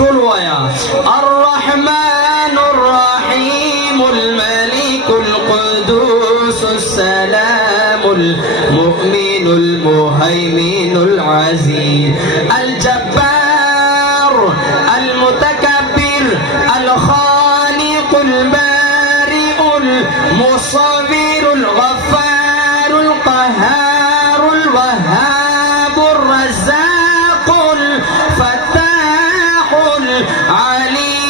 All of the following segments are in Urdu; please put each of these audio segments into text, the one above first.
ٹولوایا الرحمن الرحیم الملک القدوس السلام المؤمن المهيمن العزيز الجبار المتكبر الخالق البارئ المصور الغفار القهار الوهاب الرزاق الفتاح العليم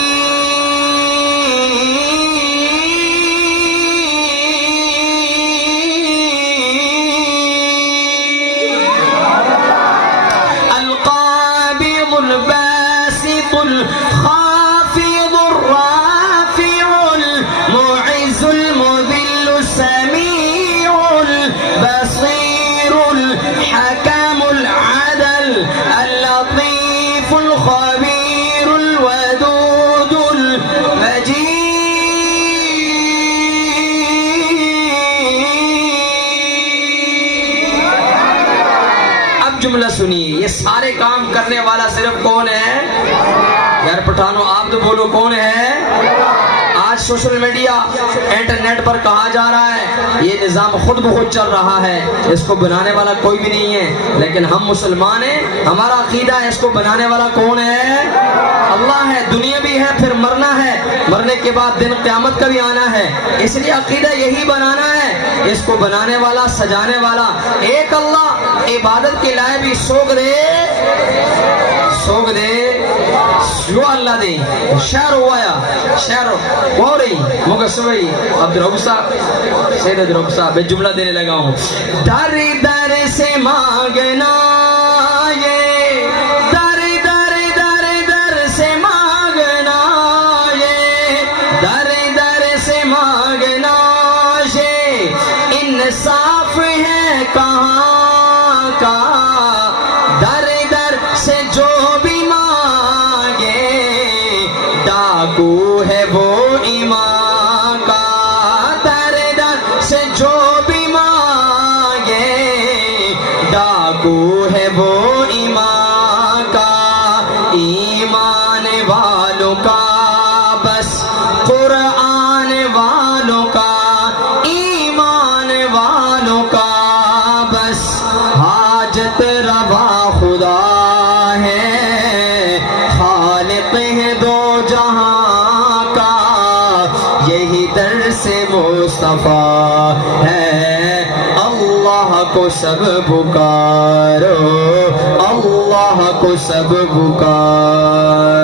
القابض الباسط الخافض الرافع المعز المذل السميع البصير الحكم العدل اللطيف الخبير الودود المجيد. اب جملہ سنیے، یہ سارے کام کرنے والا صرف کون ہے؟ یار پٹھانوں آپ تو بولو کون ہے؟ آج سوشل میڈیا انٹرنیٹ پر کہا جا رہا ہے یہ نظام خود بخود چل رہا ہے، اس کو بنانے والا کوئی بھی نہیں ہے، لیکن ہم مسلمان ہیں، ہمارا عقیدہ ہے اس کو بنانے والا کون ہے؟ اللہ ہے. دنیا بھی ہے، پھر مرنا ہے، مرنے کے بعد دن قیامت کا بھی آنا ہے، اس لیے عقیدہ یہی بنانا ہے. اس کو بنانے والا سجانے والا ایک اللہ، عبادت کے لائے بھی سوگ دے جو اللہ دے. شعر ہوایا شعر ہو رہی مگسوئی عبدالرب صاحب سید عبدالرب صاحب میں جملہ دینے لگا ہوں. در در سے مانگنا یہ در در در در سے مانگنا یہ در در سے مانگنا یہ انصاف ہے کہاں کا. در در سے جو بھی مانگے ڈاکو ہے وہ ایمان کا. در در سے جو بھی مانگے ڈاکو ہے وہ ایمان کا. ایمان والوں کا بس قرآن والوں کا، ایمان والوں کا بس حاجت روا خدا ہے، خالق ہے دو جہاں کا. یہی درس مصطفیٰ ہے، اللہ کو سب پکارو، اللہ کو سب پکارو.